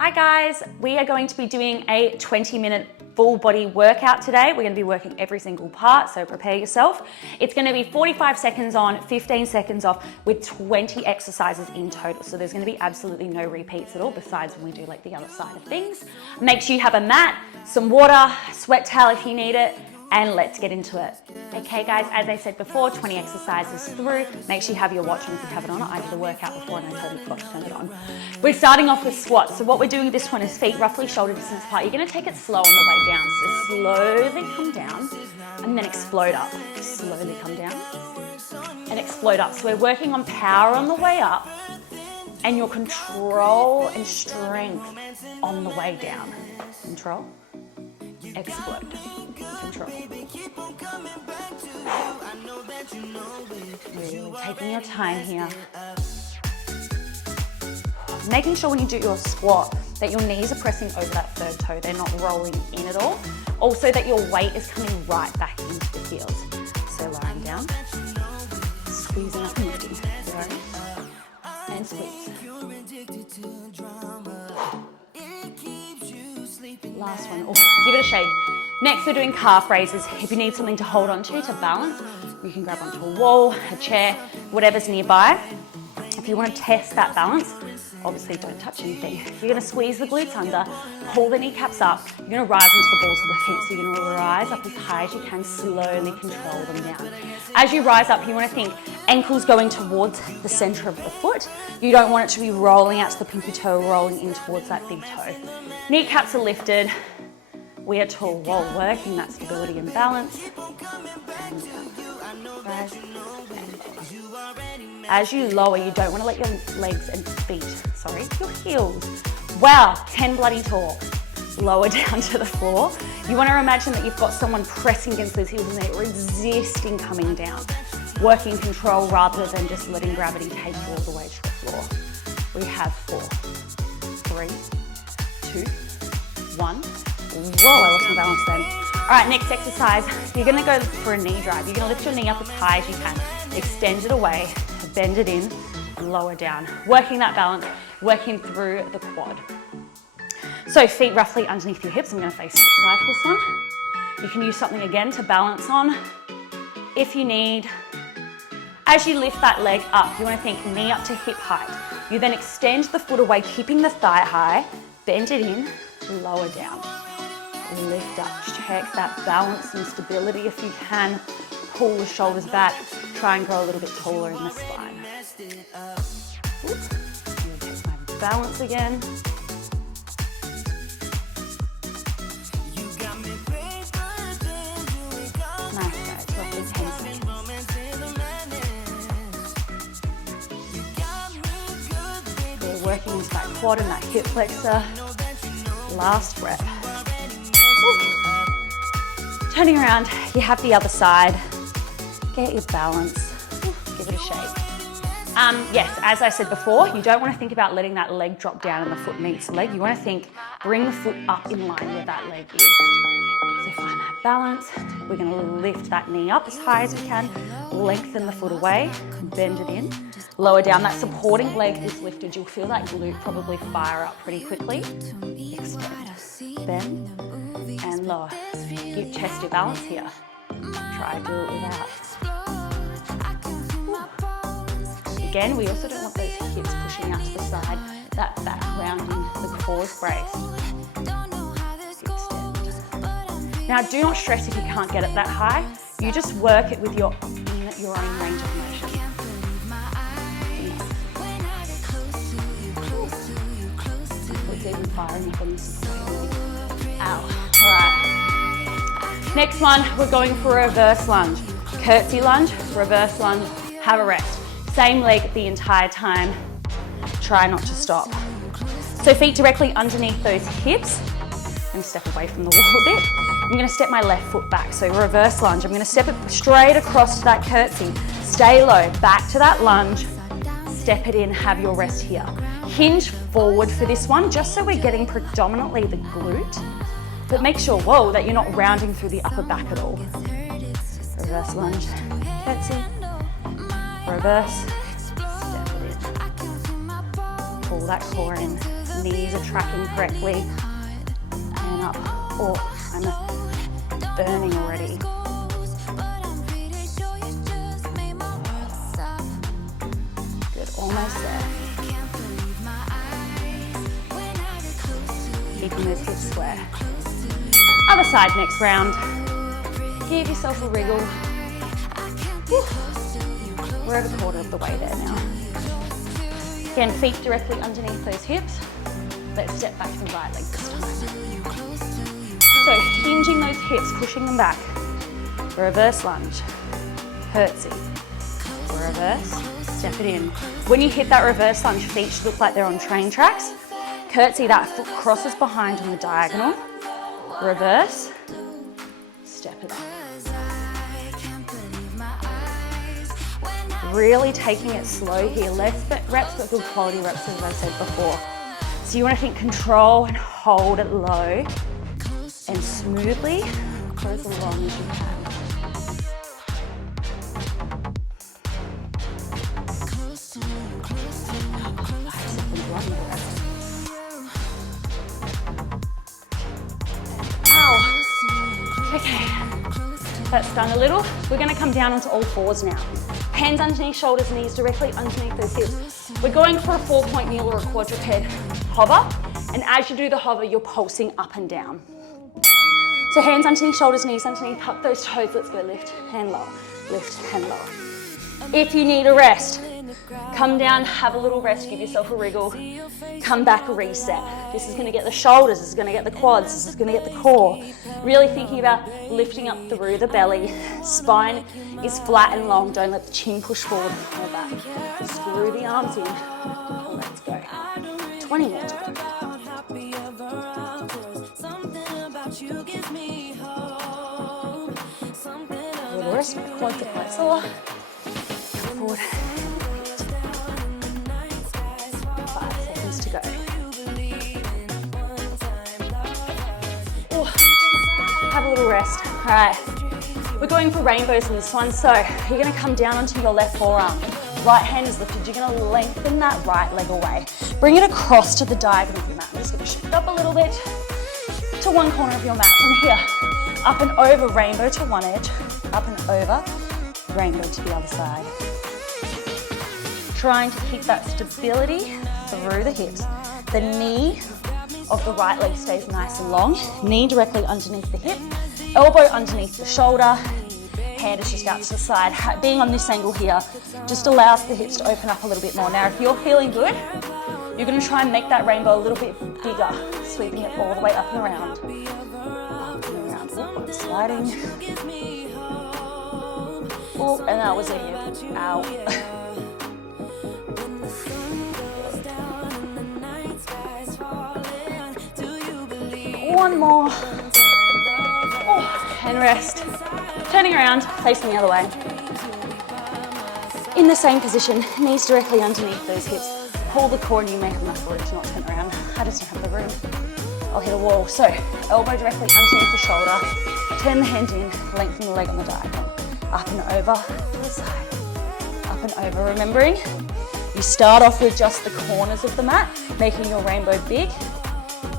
Hi guys, we are going to be doing a 20-minute full body workout today. We're going to be working every single part, so prepare yourself. It's going to be 45 seconds on, 15 seconds off with 20 exercises in total. So there's going to be absolutely no repeats at all besides when we do like the other side of things. Make sure you have a mat, some water, sweat towel if you need it, and let's get into it. Okay guys, as I said before, 20 exercises through. Make sure you have your watch on if you have it on. I did the workout before and I totally forgot to turn it on. We're starting off with squats. So what we're doing with this one is feet roughly shoulder distance apart. You're gonna take it slow on the way down. So slowly come down and then explode up. Slowly come down and explode up. So we're working on power on the way up and your control and strength on the way down. Control, explode. Control. Really taking your time here. Making sure when you do your squat that your knees are pressing over that third toe. They're not rolling in at all. Also that your weight is coming right back into the heels. So lying down, squeezing up and lifting. And squeeze. Last one. Oh, give it a shake. Next, we're doing calf raises. If you need something to hold on to balance, you can grab onto a wall, a chair, whatever's nearby. If you want to test that balance, obviously don't touch anything. You're going to squeeze the glutes under, pull the kneecaps up. You're going to rise into the balls of the feet. So you're going to rise up as high as you can, slowly control them down. As you rise up, you want to think ankles going towards the center of the foot. You don't want it to be rolling out to the pinky toe, rolling in towards that big toe. Kneecaps are lifted. We are tall while working that stability and balance. And rise and as you lower, you don't want to let your legs and feet, your heels. Wow, 10 bloody tall. Lower down to the floor. You want to imagine that you've got someone pressing against those heels and they're resisting coming down. Working control rather than just letting gravity take you all the way to the floor. We have 4, 3, 2, 1. Whoa, I lost my balance then. All right, next exercise, you're gonna go for a knee drive. You're gonna lift your knee up as high as you can. Extend it away, bend it in, and lower down. Working that balance, working through the quad. So feet roughly underneath your hips. I'm gonna face like this one. You can use something again to balance on if you need. As you lift that leg up, you wanna think knee up to hip height. You then extend the foot away, keeping the thigh high, bend it in, lower down. Lift up, check that balance and stability if you can. Pull the shoulders back, try and grow a little bit taller in the spine. Oops. I'm gonna take my balance again. Nice guys, roughly 10 seconds. We're working into that quad and that hip flexor. Last rep. Turning around, you have the other side. Get your balance. Give it a shake. Yes, as I said before, you don't want to think about letting that leg drop down and the foot meets the leg. You want to think, bring the foot up in line where that leg is. So find that balance. We're going to lift that knee up as high as we can. Lengthen the foot away, bend it in. Lower down, that supporting leg is lifted. You'll feel that glute probably fire up pretty quickly. Extend, bend, and lower. You test your balance here. Try to do it without. Again, we also don't want those hips pushing out to the side. That back rounding the core's braced. Extend. Now, do not stress if you can't get it that high. You just work it with your own range of motion. It's even firing up on this. Ow. All right. Next one, we're going for a reverse lunge. Curtsy lunge, reverse lunge, have a rest. Same leg the entire time. Try not to stop. So feet directly underneath those hips. I'm going to step away from the wall a bit. I'm going to step my left foot back. So reverse lunge. I'm going to step it straight across to that curtsy. Stay low, back to that lunge. Step it in, have your rest here. Hinge forward for this one, just so we're getting predominantly the glute. But make sure, that you're not rounding through the upper back at all. Reverse lunge, curtsy, reverse, step it in. Pull that core in, knees are tracking correctly. And up. Oh, I'm burning already. Good, almost there. Keeping those hips square. Other side next round. Give yourself a wriggle. Woo. We're over a quarter of the way there now. Again, feet directly underneath those hips. Let's step back to the right leg this time. So hinging those hips, pushing them back. Reverse lunge. Curtsy. Reverse, step it in. When you hit that reverse lunge, feet should look like they're on train tracks. Curtsy, that foot crosses behind on the diagonal. Reverse, step it up. Really taking it slow here. Less reps, but good quality reps, as I said before. So you want to think control and hold it low and smoothly for as long as you can. Okay, that's done a little. We're gonna come down onto all fours now. Hands underneath shoulders, knees directly underneath those hips. We're going for a 4-point kneel or a quadruped hover. And as you do the hover, you're pulsing up and down. So hands underneath shoulders, knees underneath, tuck those toes. Let's go lift and lower, lift and lower. If you need a rest, come down, have a little rest, give yourself a wriggle, come back, reset. This is gonna get the shoulders, this is gonna get the quads, this is gonna get the core. Really thinking about lifting up through the belly. Spine is flat and long, don't let the chin push forward or back. Screw the arms in, let's go. 20 more to go. A little rest, my quads are quite sore. Forward. 5 seconds to go. Ooh. Have a little rest. All right, we're going for rainbows in this one. So you're gonna come down onto your left forearm. Right hand is lifted. You're gonna lengthen that right leg away. Bring it across to the diagonal of your mat. I'm just gonna shift up a little bit to one corner of your mat. From here, up and over, rainbow to one edge. Up and over, rainbow to the other side. Trying to keep that stability through the hips. The knee of the right leg stays nice and long. Knee directly underneath the hip. Elbow underneath the shoulder. Hand is just out to the side. Being on this angle here just allows the hips to open up a little bit more. Now, if you're feeling good, you're going to try and make that rainbow a little bit bigger, sweeping it all the way up and around. Up and around. Oh, I'm sliding. Oh, and that was a hip. Ow. One more. Oh, and rest. Turning around, facing the other way. In the same position, knees directly underneath those hips. Pull the core and you may have enough room to not turn around. I just don't have the room. I'll hit a wall. So, elbow directly underneath the shoulder. Turn the hand in, lengthen the leg on the diagonal. Up and over to the side. Up and over. Remembering, you start off with just the corners of the mat, making your rainbow big.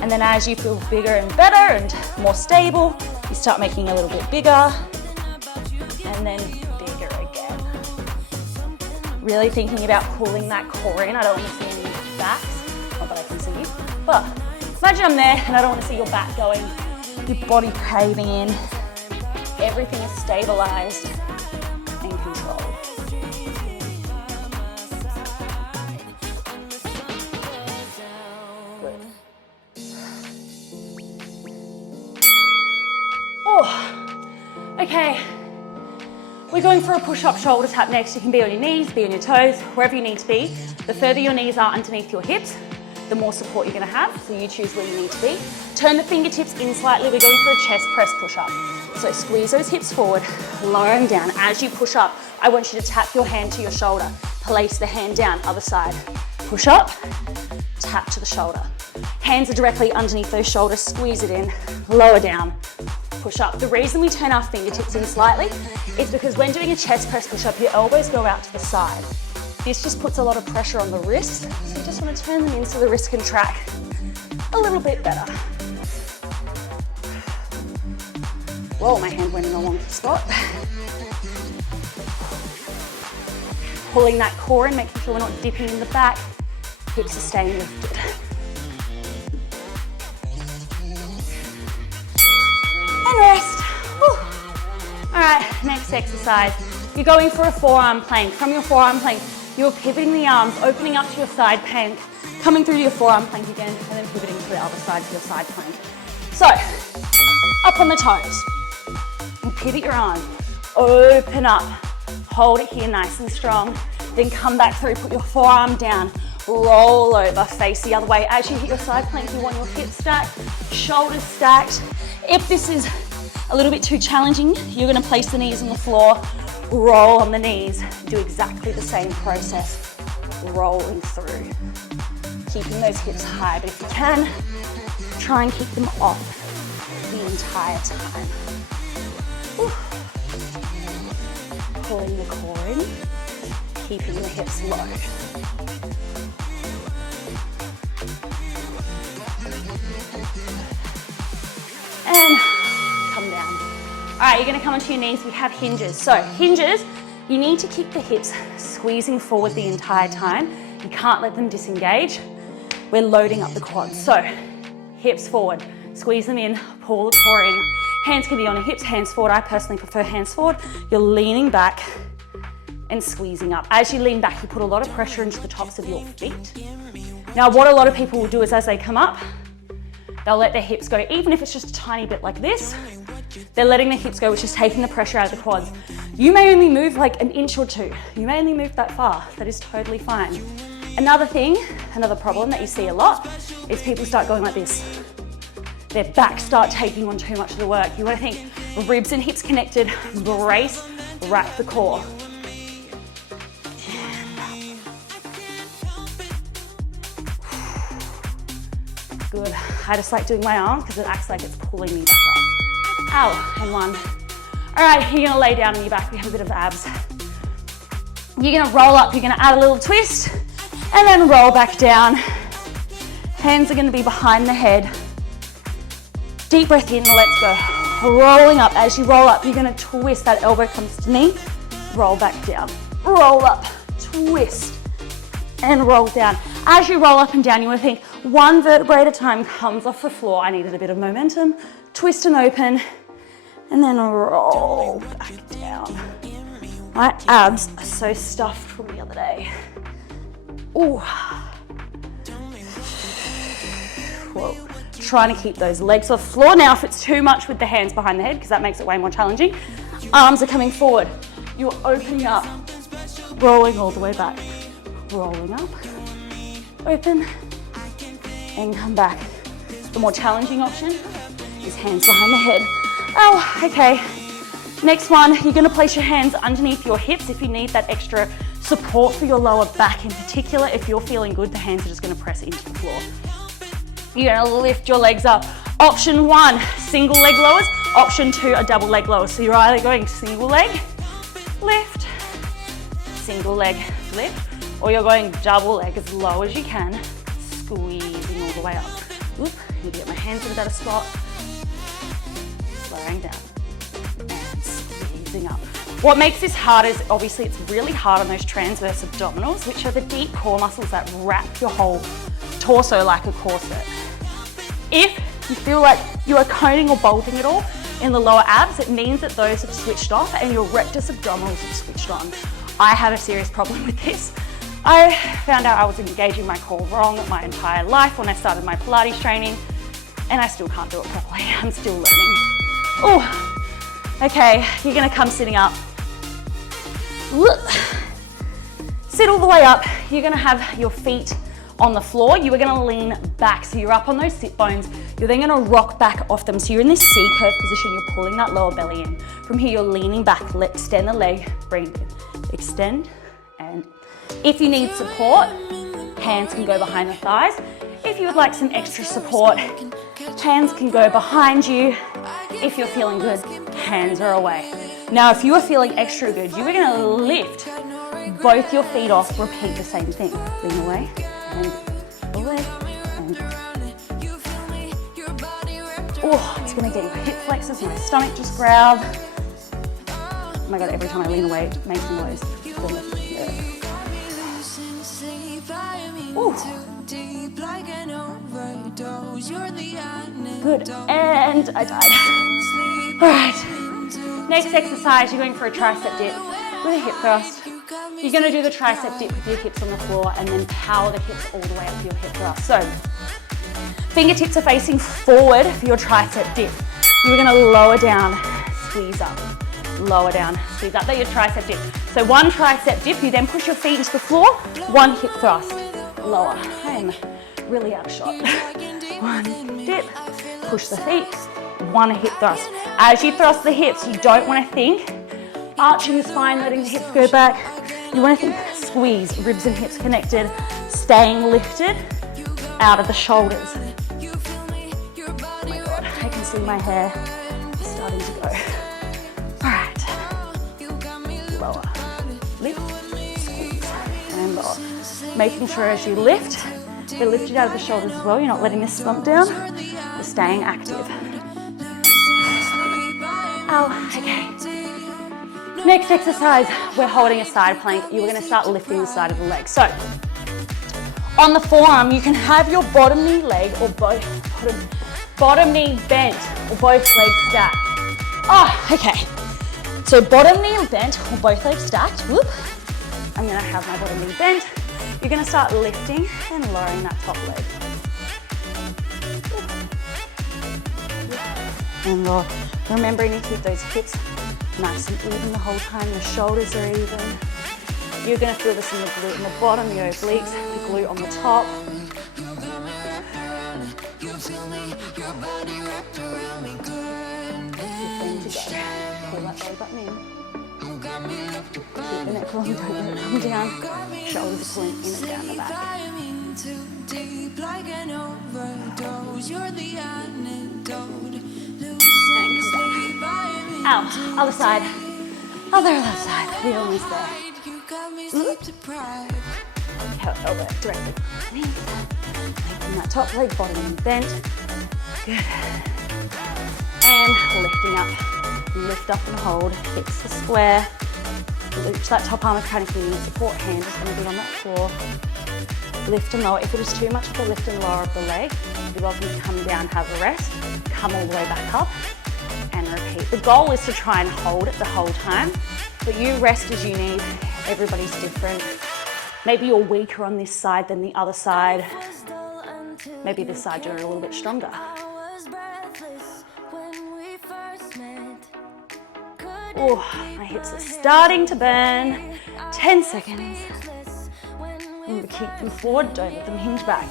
And then as you feel bigger and better and more stable, you start making a little bit bigger and then bigger again. Really thinking about pulling that core in. I don't want to see any backs, not that I can see you, but imagine I'm there and I don't want to see your back going, your body caving in. Everything is stabilized and controlled. Okay, we're going for a push-up shoulder tap next. You can be on your knees, be on your toes, wherever you need to be. The further your knees are underneath your hips, the more support you're gonna have, so you choose where you need to be. Turn the fingertips in slightly. We're going for a chest press push-up. So squeeze those hips forward, lower them down. As you push up, I want you to tap your hand to your shoulder. Place the hand down, other side. Push up, tap to the shoulder. Hands are directly underneath those shoulders, squeeze it in, lower down. Push up. The reason we turn our fingertips in slightly is because when doing a chest press push-up, your elbows go out to the side. This just puts a lot of pressure on the wrists, so you just want to turn them in so the wrist can track a little bit better. Whoa, my hand went in the wrong spot. Pulling that core in, making sure we're not dipping in the back. Hips are staying lifted. And rest. Whew. All right, next exercise. You're going for a forearm plank. From your forearm plank, you're pivoting the arms, opening up to your side plank, coming through to your forearm plank again, and then pivoting to the other side to your side plank. So, up on the toes. And pivot your arms. Open up. Hold it here nice and strong. Then come back through, put your forearm down. Roll over, face the other way. As you hit your side plank, you want your hips stacked, shoulders stacked. If this is a little bit too challenging, you're gonna place the knees on the floor, roll on the knees. Do exactly the same process, rolling through. Keeping those hips high, but if you can, try and keep them off the entire time. Whew. Pulling the core in, keeping the hips low. And come down. All right, you're gonna come onto your knees. We have hinges. So hinges, you need to keep the hips squeezing forward the entire time. You can't let them disengage. We're loading up the quads. So hips forward, squeeze them in, pull the core in. Hands can be on your hips, hands forward. I personally prefer hands forward. You're leaning back and squeezing up. As you lean back, you put a lot of pressure into the tops of your feet. Now, what a lot of people will do is as they come up, they'll let their hips go, even if it's just a tiny bit like this, they're letting their hips go, which is taking the pressure out of the quads. You may only move like an inch or two. You may only move that far. That is totally fine. Another thing, another problem that you see a lot is people start going like this. Their backs start taking on too much of the work. You want to think ribs and hips connected, brace, wrap the core. Good. I just like doing my arms because it acts like it's pulling me back up. Ow, and one. All right, you're gonna lay down on your back. We have a bit of abs. You're gonna roll up, you're gonna add a little twist, and then roll back down. Hands are gonna be behind the head. Deep breath in, let's go. Rolling up. As you roll up, you're gonna twist. That elbow comes to knee, roll back down. Roll up, twist, and roll down. As you roll up and down, you wanna think one vertebrae at a time comes off the floor. I needed a bit of momentum. Twist and open, and then roll back down. My abs are so stuffed from the other day. Ooh. Whoa. Trying to keep those legs off the floor. Now, if it's too much with the hands behind the head, because that makes it way more challenging, arms are coming forward. You're opening up, rolling all the way back. Rolling up, open, and come back. The more challenging option is hands behind the head. Oh, okay. Next one, you're gonna place your hands underneath your hips if you need that extra support for your lower back in particular. If you're feeling good, the hands are just gonna press into the floor. You're gonna lift your legs up. Option one, single leg lowers. Option two, a double leg lower. So you're either going single leg, lift, single leg, lift, or you're going double leg as low as you can, squeezing all the way up. Oop, I need to get my hands in a better spot. Slowing down and squeezing up. What makes this hard is obviously it's really hard on those transverse abdominals, which are the deep core muscles that wrap your whole torso like a corset. If you feel like you are coning or bulging at all in the lower abs, it means that those have switched off and your rectus abdominals have switched on. I have a serious problem with this. I found out I was engaging my core wrong my entire life when I started my Pilates training, and I still can't do it properly. I'm still learning. Oh, okay, you're gonna come sitting up. Sit all the way up. You're gonna have your feet on the floor. You are gonna lean back, so you're up on those sit bones. You're then gonna rock back off them. So you're in this C-curve position, you're pulling that lower belly in. From here, you're leaning back, extend the leg, bring it in. Extend, and if you need support, hands can go behind the thighs. If you would like some extra support, hands can go behind you. If you're feeling good, hands are away. Now, if you are feeling extra good, you are gonna lift both your feet off, repeat the same thing. Lean away, and away, and Oh, it's gonna get your hip flexors, my stomach just growled. Oh my God, every time I lean away, it makes a noise. Ooh. Good, and I died. All right, next exercise, you're going for a tricep dip with a hip thrust. You're gonna do the tricep dip with your hips on the floor and then power the hips all the way up to your hip thrust. So, fingertips are facing forward for your tricep dip. You're gonna lower down, squeeze up. Lower down, squeeze up. That's your tricep dip. So one tricep dip, you then push your feet into the floor, one hip thrust. Lower, and really outshot. One dip, push the feet, one hip thrust. As you thrust the hips, you don't want to think arching the spine, letting the hips go back. You want to think squeeze, ribs and hips connected, staying lifted out of the shoulders. Oh my God, I can see my hair starting to go. All right, lower, lift, squeeze, and lower. Making sure as you lift, you're lifted out of the shoulders as well. You're not letting this slump down. You're staying active. Oh, okay. Next exercise, we're holding a side plank. You're going to start lifting the side of the leg. So, on the forearm, you can have your bottom knee leg or bottom knee bent or both legs stacked. Oh, okay. So bottom knee bent or both legs stacked. Whoop. I'm going to have my bottom knee bent. You're going to start lifting and lowering that top leg. And lower. Remembering to keep those hips nice and even the whole time. The shoulders are even. You're going to feel this in the glute in the bottom, the obliques, the glute on the top. 15 to go. Pull that belly button in. Keep the neck long, don't let it come down. Shoulders are pulling in and down the back. Out, other side, other left side. We're almost there. Elbow directly. Lengthen that top leg, bottom knee bent. Good. And lifting up. Lift up and hold. Hips are square. Reach that top arm kind of feeling support. Hand is going to be on that floor. Lift and lower. If it is too much of the lift and lower of the leg, you're welcome to come down, have a rest. Come all the way back up and repeat. The goal is to try and hold it the whole time, but you rest as you need. Everybody's different. Maybe you're weaker on this side than the other side. Maybe this side you're a little bit stronger. Oh, my hips are starting to burn. 10 seconds. Remember, keep them forward, don't let them hinge back.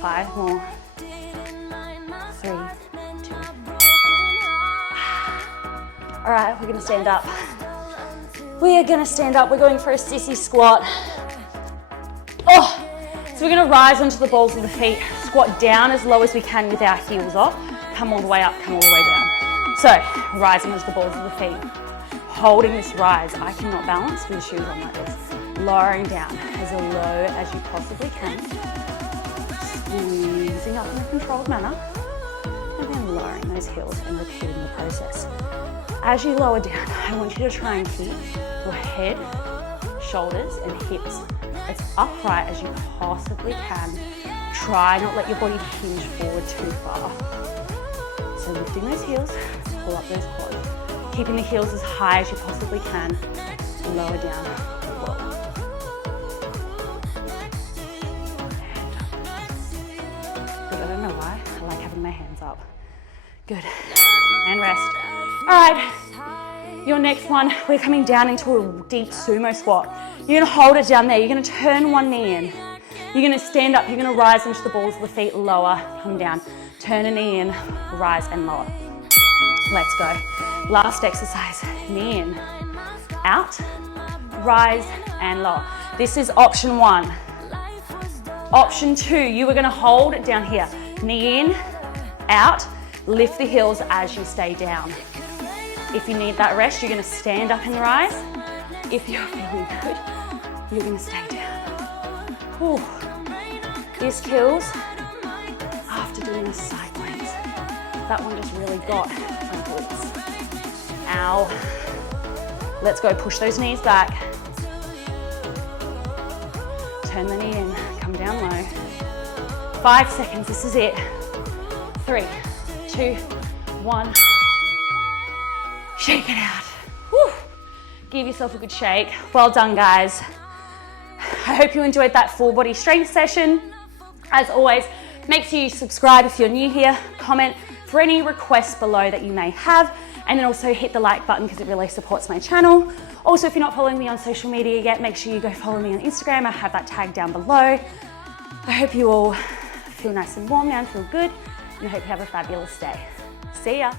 5 more. 3, 2. All right, we're gonna stand up. We are gonna stand up. We're going for a sissy squat. Oh, so we're gonna rise onto the balls of the feet. Squat down as low as we can with our heels off. Come all the way up, come all the way down. So, rising onto the balls of the feet. Holding this rise. I cannot balance with shoes on like this. Lowering down as low as you possibly can. Squeezing up in a controlled manner. And then lowering those heels and repeating the process. As you lower down, I want you to try and keep your head, shoulders, and hips as upright as you possibly can. Try not let your body hinge forward too far. So lifting those heels, pull up those quads. Keeping the heels as high as you possibly can. Lower down. Lower. Good, I don't know why. I like having my hands up. Good. And rest. All right, your next one, we're coming down into a deep sumo squat. You're gonna hold it down there. You're gonna turn one knee in. You're gonna stand up. You're gonna rise into the balls of the feet, lower, come down. Turn a knee in, rise and lower. Let's go. Last exercise, knee in, out, rise and lower. This is option 1. Option 2, you are gonna hold it down here. Knee in, out, lift the heels as you stay down. If you need that rest, you're gonna stand up and rise. If you're feeling good, you're gonna stay down. Whew. This kills after doing the side planks. That one just really got my glutes. Ow. Let's go, push those knees back. Turn the knee in, come down low. 5 seconds, this is it. 3, 2, 1. Shake it out. Woo. Give yourself a good shake. Well done, guys. I hope you enjoyed that full body strength session. As always, make sure you subscribe if you're new here, comment for any requests below that you may have, and then also hit the like button because it really supports my channel. Also, if you're not following me on social media yet, make sure you go follow me on Instagram. I have that tag down below. I hope you all feel nice and warm now and feel good, and I hope you have a fabulous day. See ya.